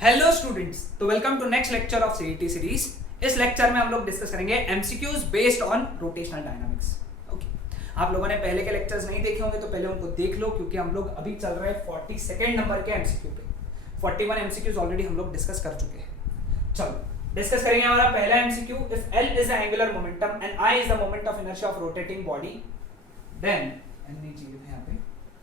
Hello students, तो welcome to next lecture of CET series. इस lecture में हम लोग डिस्कस करेंगे MCQs based on rotational dynamics. Okay, आप लोगों ने पहले के लेक्चर्स नहीं देखे होंगे तो पहले उनको देख लो, क्योंकि हम लोग अभी चल रहे हैं 42nd नंबर के एमसीक्यू पे। 41 एमसीक्यूज ऑलरेडी हम लोग डिस्कस कर चुके हैं। चलो डिस्कस करेंगे हमारा पहला MCQ. If L is the angular momentum and I is the moment of inertia of rotating body, then यहाँ पे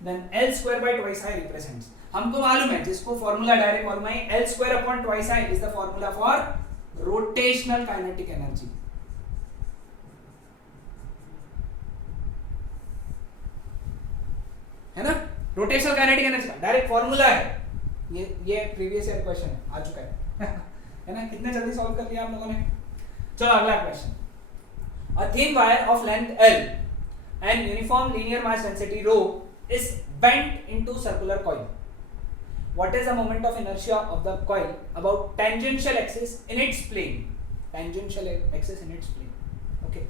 then L square by twice I represents. हमको मालूम है, जिसको फॉर्मूला डायरेक्ट मालूम है, L square upon twice I is the formula for rotational kinetic energy. है ना, रोटेशनल काइनेटिक एनर्जी का डायरेक्ट फॉर्मूला है। ये प्रीवियस ईयर क्वेश्चन है, आ चुका है है ना, कितने जल्दी सॉल्व कर लिया आप लोगों ने। चलो अगला question. A thin wire of length L and uniform linear mass density rho is bent into circular coil. What is the moment of inertia of the coil about tangential axis in its plane? Tangential axis in its plane. Okay.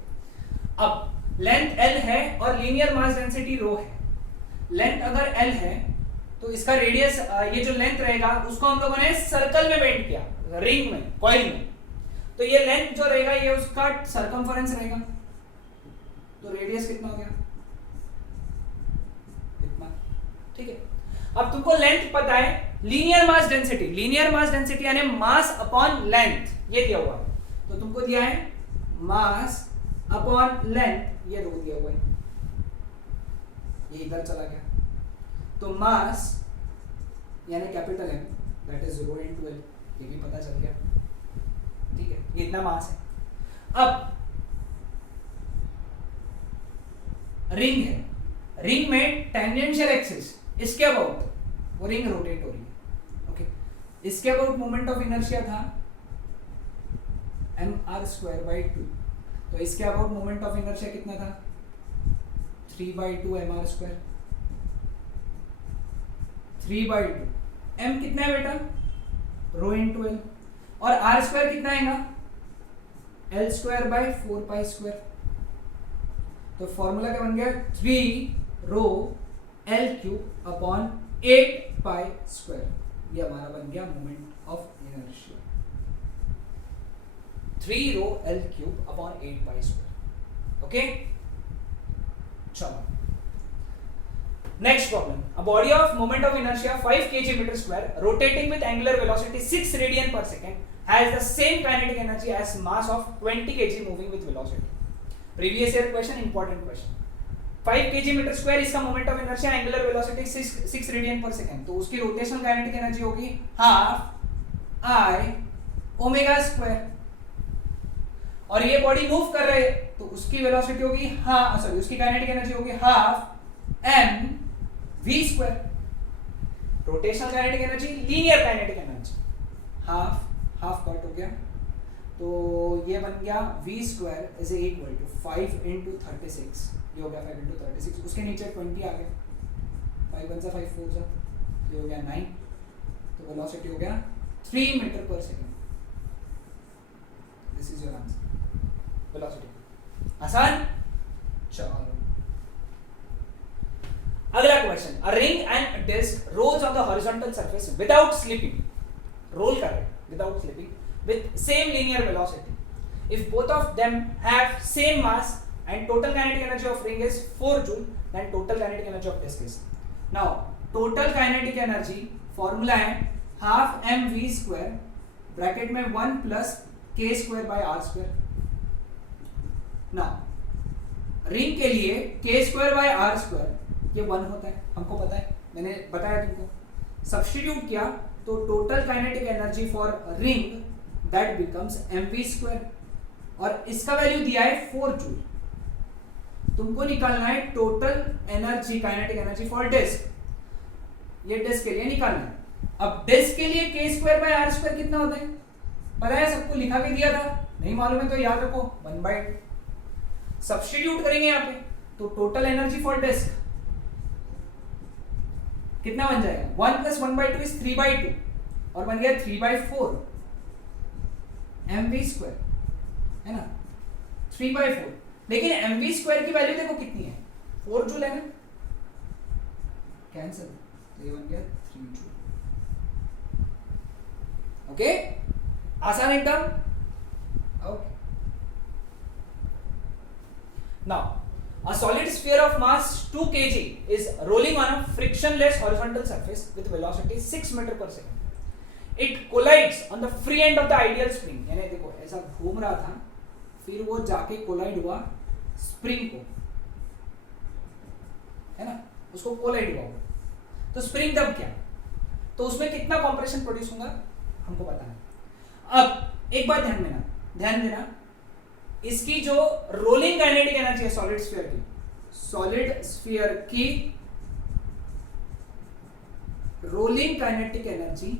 अब length L है और linear mass density rho है। Length अगर L है तो इसका radius, ये जो लेंथ रहेगा उसको हम लोगों ने सर्कल में बेंड किया, रिंग में, कॉइल में। तो ये लेंथ जो रहेगा ये उसका सर्कमफरेंस रहेगा। तो रेडियस कितना हो गया, इतना। ठीक है, अब तुमको लेंथ पता है, लीनियर मास डेंसिटी यानी मास अपॉन लेंथ ये दिया हुआ है। तो तुमको दिया है मास अपॉन लेंथ, ये रो दिया हुआ है, ये इधर चला गया। तो मास यानी capital M, that is rho into L, ये भी पता चल गया। ठीक है, ये इतना मास है। अब रिंग है, रिंग में टेंजेंशियल एक्सिस इसके अबाउट, वो रिंग रोटेट हो रही है। ओके, इसके अबाउट मोमेंट ऑफ इनर्शिया था mr²/2। तो इसके अबाउट मोमेंट ऑफ इनर्शिया कितना था, 3/2 mr²। 3/2 m कितना है बेटा, रो इनटू L, और r² कितना आएगा, L²/4π²। तो फॉर्मूला क्या बन गया, 3 रो L³ अपॉन 8π²। ये हमारा बन गया moment of inertia, 3 rho L³ upon 8π²। Okay, चलो next problem. A body of moment of inertia 5 kg metre square rotating with angular velocity 6 radian per second has the same kinetic energy as mass of 20 kg moving with velocity. Previous year question, important question. 5 kg metre square इसका moment of inertia, angular velocity 6 radian per second. तो उसकी rotational kinetic energy होगी half I omega square. और ये body move कर रहे हैं तो उसकी वेलोसिटी होगी उसकी काइनेटिक एनर्जी होगी half m v square. Rotational kinetic energy, linear kinetic energy, half cut हो गया। तो ये बन गया v² इज इक्वल टू 5 × 36। ये हो गया 5 × 36, उसके नीचे 20 आ गया, 5 1 5 4 ये हो गया 9। तो वेलोसिटी हो गया 3 मीटर पर second. This is your answer, velocity. आसान। चलो अगला question. A ring and disc rolls on the horizontal surface without slipping, roll कर रहे हैं without slipping with same linear velocity. If both of them have same mass and total kinetic energy of ring is 4 joule, then total kinetic energy of disk is. Now total kinetic energy formula है half mv² bracket में 1 plus k²/r²। Now ring के लिए k²/r² ये 1 होता है, हमको पता है, मैंने बताया तुमको। सब्स्टिट्यूट किया तो total kinetic energy for ring that becomes mv², और इसका वैल्यू दिया है 4 जूल। तुमको निकालना है total energy, kinetic energy for disc. ये डिस्क के लिए निकालना है। अब डिस्क के लिए k²/r² कितना होता है पता है सबको, लिखा के दिया था, नहीं मालूम है तो याद रखो 1/2। सब्स्टिट्यूट करेंगे यहाँ पे तो टोटल एनर्जी फॉर डिस्क कितना बन जाएगा, 1 + 1/2 इज 3/2, और बन गया 3/4 mv² है ना, 3/4। लेकिन mv² की वैल्यू देखो कितनी है, 4 जूल है ना, कैंसिल, तो ये बन गया 3 जूल। ओके, आसान एकदम. Okay. Now, a solid sphere of mass 2 kg is rolling on a frictionless horizontal surface with velocity 6 meter per second. It collides on the free end of the ideal spring. यानी देखो ऐसा घूम रहा था, फिर वो जाके कोलाइड हुआ स्प्रिंग को, है ना, उसको कोलाइड हुआ. तो स्प्रिंग दब क्या, तो उसमें कितना कंप्रेशन प्रोड्यूस होगा हमको पता है. अब एक बात ध्यान देना, इसकी जो रोलिंग काइनेटिक एनर्जी है सॉलिड स्फीयर की रोलिंग काइनेटिक एनर्जी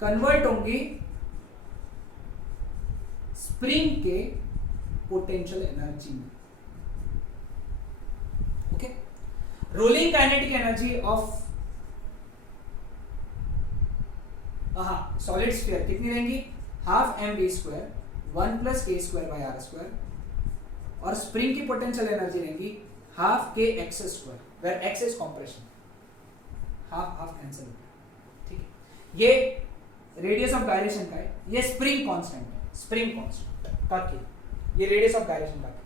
कन्वर्ट होंगी स्प्रिंग के पोटेंशियल एनर्जी में. Okay, rolling kinetic energy of solid sphere कितनी रहेंगी, half M V square 1 plus K square by R square, और स्प्रिंग की पोटेंशियल एनर्जी रहेगी half K X square, where X is compression. Half cancel हो गया. ठीक है, ये रेडियस ऑफ गायरेशन का है, ये स्प्रिंग कांस्टेंट है, स्प्रिंग कांस्टेंट का के, ये रेडियस ऑफ गायरेशन का के.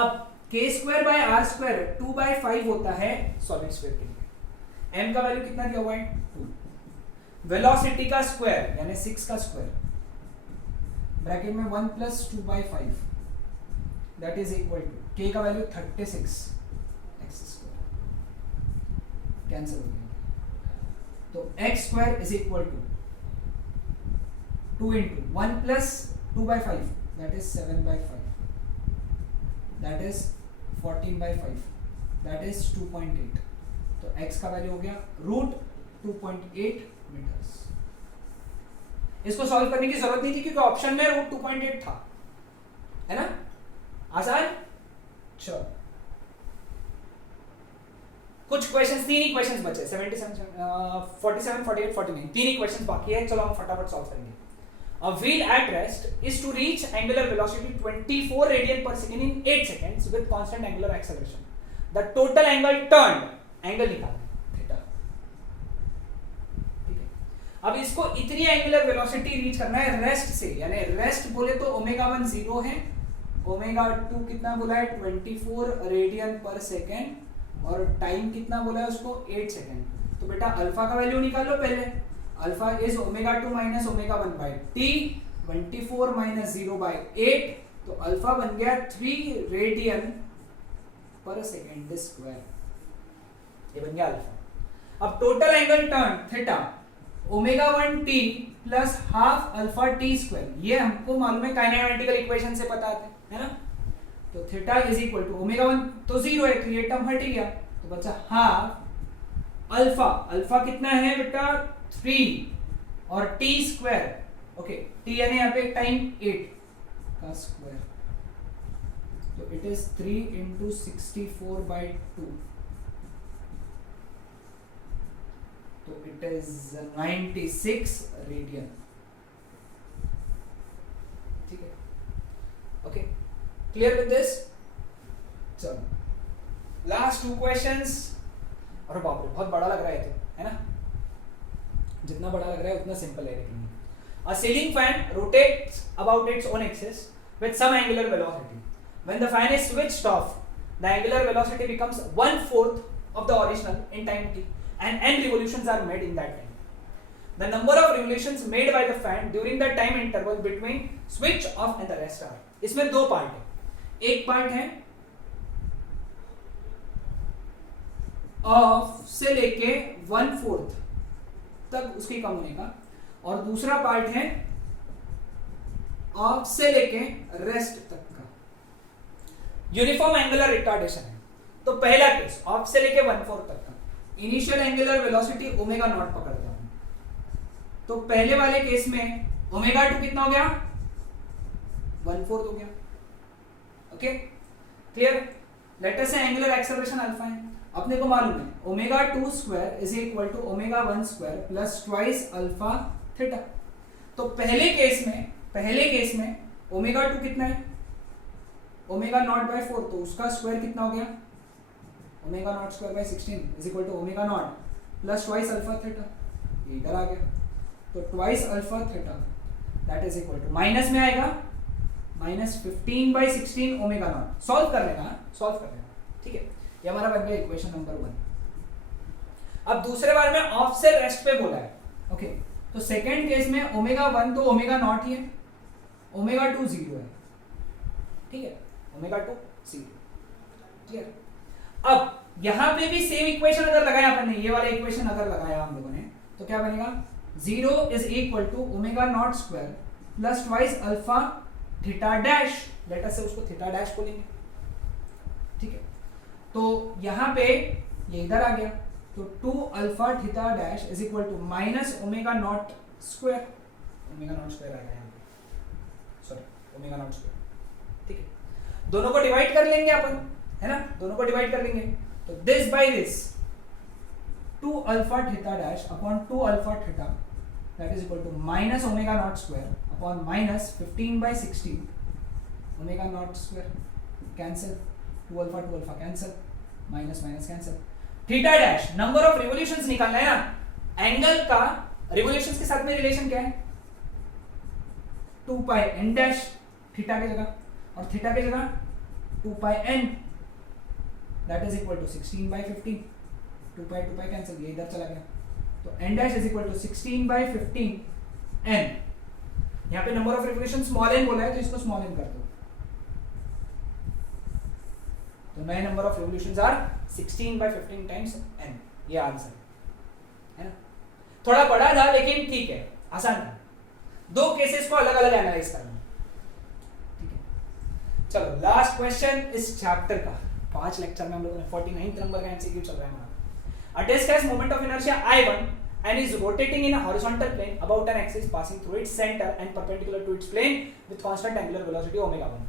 अब के स्क्वायर बाय आर स्क्वायर 2/5 होता है सॉलिड स्फीयर के लिए. एम का वैल्यू कितना दिया हुआ है 2, वेलोसिटी का स्क्वायर यानी 6 का स्क्वायर, ब्रैकेट में 1 plus 2/5 that is equal to K का वैल्यू 36 एक्स स्क्वायर, कैंसिल हो गया. तो X square is equal to 2 into 1 plus 2/5 that is 7/5 that is 14/5 that is 2.8. तो x का वैल्यू हो गया √2.8 मीटर्स. इसको सॉल्व करने की जरूरत नहीं थी क्योंकि ऑप्शन में √2.8 था, है ना, आसान. चलो कुछ क्वेश्चंस, 3 ही क्वेश्चंस बचे, 47 47 48 49, 3 ही क्वेश्चंस बाकी है. चलो हम फटाफट सॉल्व करेंगे. A wheel at rest is to reach angular velocity 24 radian per second in 8 seconds with constant angular acceleration. The total angle turned, angle निकालना थीटा. ठीक है, अब इसको इतनी एंगुलर वेलोसिटी रीच करना है रेस्ट से, यानी रेस्ट बोले तो ω1 0 है, ω2 कितना बोला है 24 रेडियन पर सेकेंड, और टाइम कितना बोला है उसको 8 सेकेंड. तो बेटा अल्फा का वैल्यू निकाल लो पहले. Alpha is ω2 minus ω1 by T, 24 minus 0/8, तो अल्फा बन गया 3 रेडियन पर सेकेंड स्क्वायर. ये बन गया अल्फा. अब total angle turn theta ω1 T plus half alpha T square, ये हमको मालूम है काइनेमेटिकल इक्वेशन से पता है ना. तो थीटा इज इक्वल टू ω1 तो 0 है, तो ये टर्म हट गया, तो बचा हाफ अल्फा. अल्फा कितना है बेटा 3 और टी स्क्वायर, ओके, टी यानी यहाँ पे टाइम 8 का स्क्वायर, तो इट इज 3 इंटू 64/2, तो इट इज 96 रेडियन. ठीक है, ओके, क्लियर विद दिस. चलो लास्ट 2 क्वेश्चंस. अरे बाप रे बहुत बड़ा लग रहा है तो, है ना, जितना बड़ा लग रहा है उतना सिंपल है. लेकिन a ceiling fan rotates about its own axis with some angular velocity. When the fan is switched off, the angular velocity becomes 1/4 of the original in time t, and n revolutions are made in that time. The number of revolutions made by the fan during the time interval between switch off and the rest are. इसमें 2 part है. एक part है of से लेके 1/4 तक उसकी कम होने का, और दूसरा पार्ट है ऑफ से लेके रेस्ट तक का. यूनिफॉर्म एंगुलर रिटार्डेशन है. तो पहला केस ऑफ से लेके 1/4 तक का, इनिशियल एंगुलर वेलोसिटी ω0 पकड़ता हूं. तो पहले वाले केस में ω2 कितना हो गया 1/4 हो गया. Okay, clear. लेट अस से एंगुलर एक्सेलरेशन अल्फा है, अपने को मालूम है ω2 square is equal to ω1 square plus twice alpha theta. तो पहले केस में ω2 कितना है ω0/4, तो उसका स्क्वायर कितना हो गया ω0 square by 16 is equal to ω0 plus twice alpha theta. इधर आ गया, तो twice alpha theta that is equal to minus में आएगा माइनस 15/16 ओमेगा नॉट। सॉल्व कर लेना, सॉल्व कर लेना, ठीक है। ये हमारा बन गया इक्वेशन नंबर 1। अब दूसरे बार में ऑफ से रेस्ट पे बोला है, ओके। तो सेकेंड केस में ओमेगा 1 तो ओमेगा नॉट ही है, ओमेगा 2 0 है, ठीक है, ओमेगा 2 0, क्लियर। अब यहां पे भी सेम इक्वेशन अगर लगाया अपन ने, ये वाला इक्वेशन अगर लगाया हम लोगों ने, तो क्या बनेगा 0 is equal to omega naught square plus twice alpha theta dash, let us से उसको थीटा डैश बोलेंगे, ठीक है। तो यहां पे ये इधर आ गया, तो 2 alpha theta dash is equal to minus omega naught square, omega naught square आ गया यहां पे, सॉरी ओमेगा नॉट स्क्वायर, ठीक है। दोनों को डिवाइड कर लेंगे अपन, है ना, दोनों को डिवाइड कर लेंगे, तो this by this 2 alpha theta dash upon 2 alpha theta that is equal to minus omega naught square upon minus 15/16 omega naught square, cancel, 2 alpha cancel, minus minus cancel. Theta dash number of revolutions निकालना है ना, angle का revolutions के साथ में relation क्या है, 2 pi n dash theta की जगह, और थीटा की जगह 2 pi n that is equal to 16/15, 2 pi cancel, ये इधर चला गया, तो n dash is equal to 16/15 n। यहां पे number of revolution small n बोला है, तो इसको स्मॉल n कर दो, तो नए number of revolutions are 16/15 times n, ये आंसर है ना। थोड़ा बड़ा था लेकिन ठीक है, आसान था, दो केसेस को अलग अलग एनालाइज करना, ठीक है। चलो लास्ट क्वेश्चन इस चैप्टर का, 5 लेक्चर में हम लोगों ने 49th नंबर का एमसीक्यू चल रहा है हमारा। A disk has moment of inertia I1 and is rotating in a horizontal plane about an axis passing through its center and perpendicular to its plane with constant angular velocity omega 1.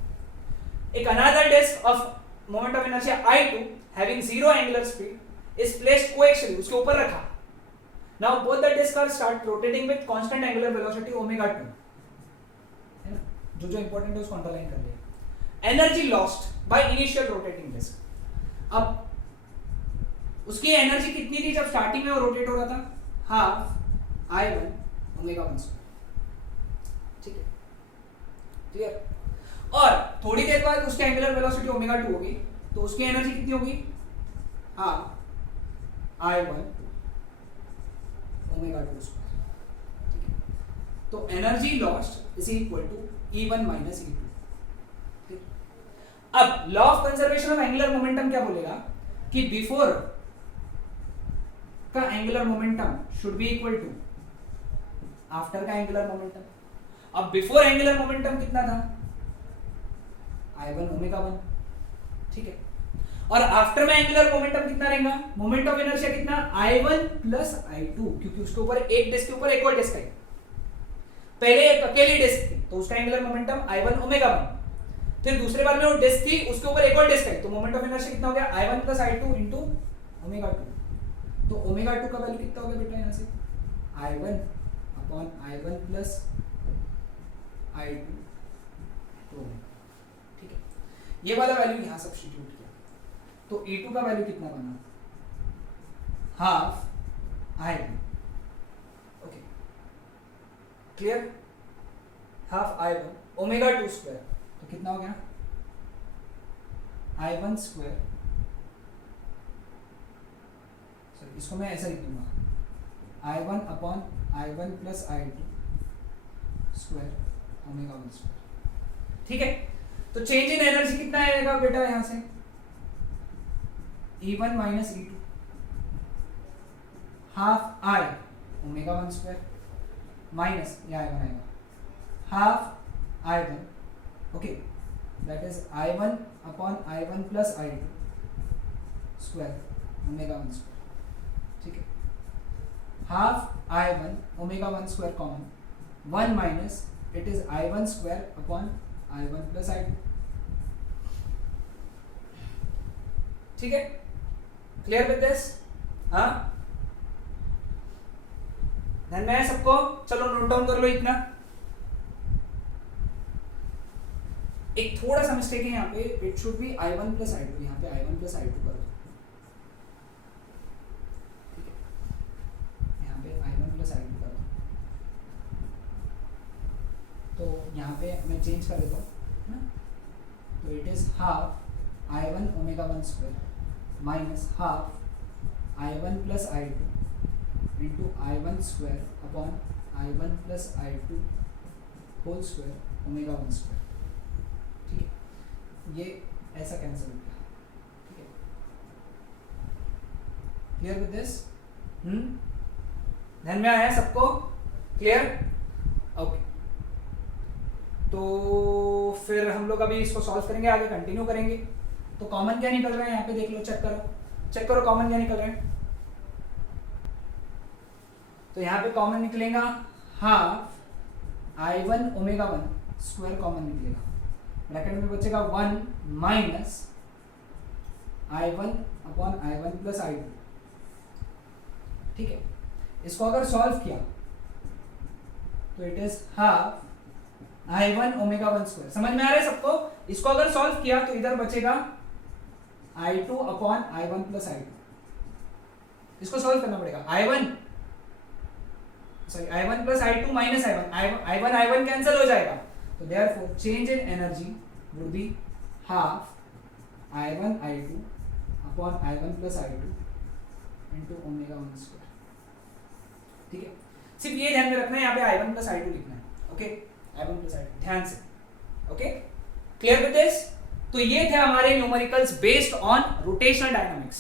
एक another disk of moment of inertia I2 having zero angular speed is placed coaxially, उसके ऊपर रखा। Now both the disks are start rotating with constant angular velocity omega 2, है ना, जो important है उसको underline कर लिया। Energy lost by initial rotating disk, अब उसकी एनर्जी कितनी थी जब स्टार्टिंग में वो रोटेट हो रहा था, हाफ I1 ओमेगा 1 स्क्वायर, ठीक है, क्लियर। और थोड़ी देर बाद उसकी एंगुलर वेलोसिटी ओमेगा 2 होगी, तो उसकी एनर्जी कितनी होगी, हाफ I1 ओमेगा 2 स्क्वायर, ठीक है। तो energy lost is equal to E1 minus E2। अब law of conservation of angular momentum क्या बोलेगा कि बिफोर का angular momentum should be equal to after का एंगुलर मोमेंटम। अब बिफोर एंगुलर मोमेंटम कितना था, I1 ओमेगा 1, ठीक है, और आफ्टर में एंगुलर मोमेंटम कितना रहेगा, मोमेंट ऑफ इनर्शिया कितना, I1 प्लस I2, क्योंकि उसके ऊपर एक डिस्क के ऊपर एक और डिस्क है, पहले एक अकेली डिस्क थी तो उसका एंगुलर मोमेंटम I1 ओमेगा 1, फिर दूसरे बार में वो डिस्क थी उसके ऊपर एक और डिस्क है, तो मोमेंट ऑफ इनर्शिया कितना हो गया, I1 plus I2 into omega 2। तो ओमेगा 2 का वैल्यू कितना हो गया बेटा, यहाँ से I1 upon I1 plus I2, तो ठीक है, ये वाला वैल्यू यहाँ सब्स्टिट्यूट किया, तो E2 का वैल्यू कितना बना, half I1, okay, clear, half I1 omega 2 square, तो कितना हो गया I1 स्क्वायर, इसको मैं ऐसा लिख दूंगा I1 upon I1 plus I2 square omega 1 square, ठीक है। तो चेंज इन एनर्जी कितना आएगा बेटा यहां से, E1 minus E2 half I omega 1 square minus ये I1 आएगा half I1, okay, that is I1 upon I1 plus I2 square omega 1 square, ठीक है। Half I1 omega 1 square common, 1 minus it is I1 square upon I1 plus I2, ठीक है, clear with this, हाँ, ध्यान में है सबको, चलो नोट डाउन कर लो इतना। एक थोड़ा सा मिस्टेक है यहाँ पे, it should be I1 plus I2, यहाँ पे I1 प्लस I2 कर दो, I1 प्लस I2 कर दो, पे मैं चेंज कर देता हूँ ना, तो it is half I1 omega 1 square minus half I1 plus I2 into I1 square upon I1 plus I2 whole square omega 1 square. ठीक है, ये ऐसा कैंसिल हो गया। ठीक है, क्लियर विद दिस? ध्यान में आया सबको? क्लियर? ओके, तो फिर हम लोग अभी इसको सॉल्व करेंगे, आगे कंटिन्यू करेंगे। तो कॉमन क्या निकल रहा है यहाँ पे, देख लो, चेक करो कॉमन क्या निकल रहा है। तो यहाँ पे कॉमन निकलेगा half I1 omega 1 square common निकलेगा, ब्रैकेट में बचेगा 1 minus I1 upon I1 plus I2। ठीक है, इसको अगर सॉल्व किया तो it is half I1 omega 1 square. समझ में आ रहा है सबको? इसको अगर सॉल्व किया तो इधर बचेगा I2 upon I1 plus I2। इसको सॉल्व करना पड़ेगा, I1 plus I2 minus I1 cancel हो जाएगा, तो therefore change in energy would be half I1 I2 upon I1 plus I2 into omega 1 square. ठीक है, सिर्फ ये ध्यान में रखना है, यहाँ पे I1 प्लस I2 लिखना है। ओके, I1 प्लस I2 ध्यान से। Okay, clear with this? तो ये थे हमारे numericals based on rotational dynamics.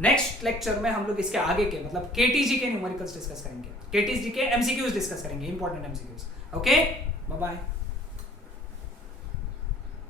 Next lecture में हम लोग इसके आगे के मतलब केटीजी के न्यूमेरिकल्स डिस्कस करेंगे, केटीजी के एमसीक्यूज डिस्कस करेंगे, important MCQs. Okay, bye bye.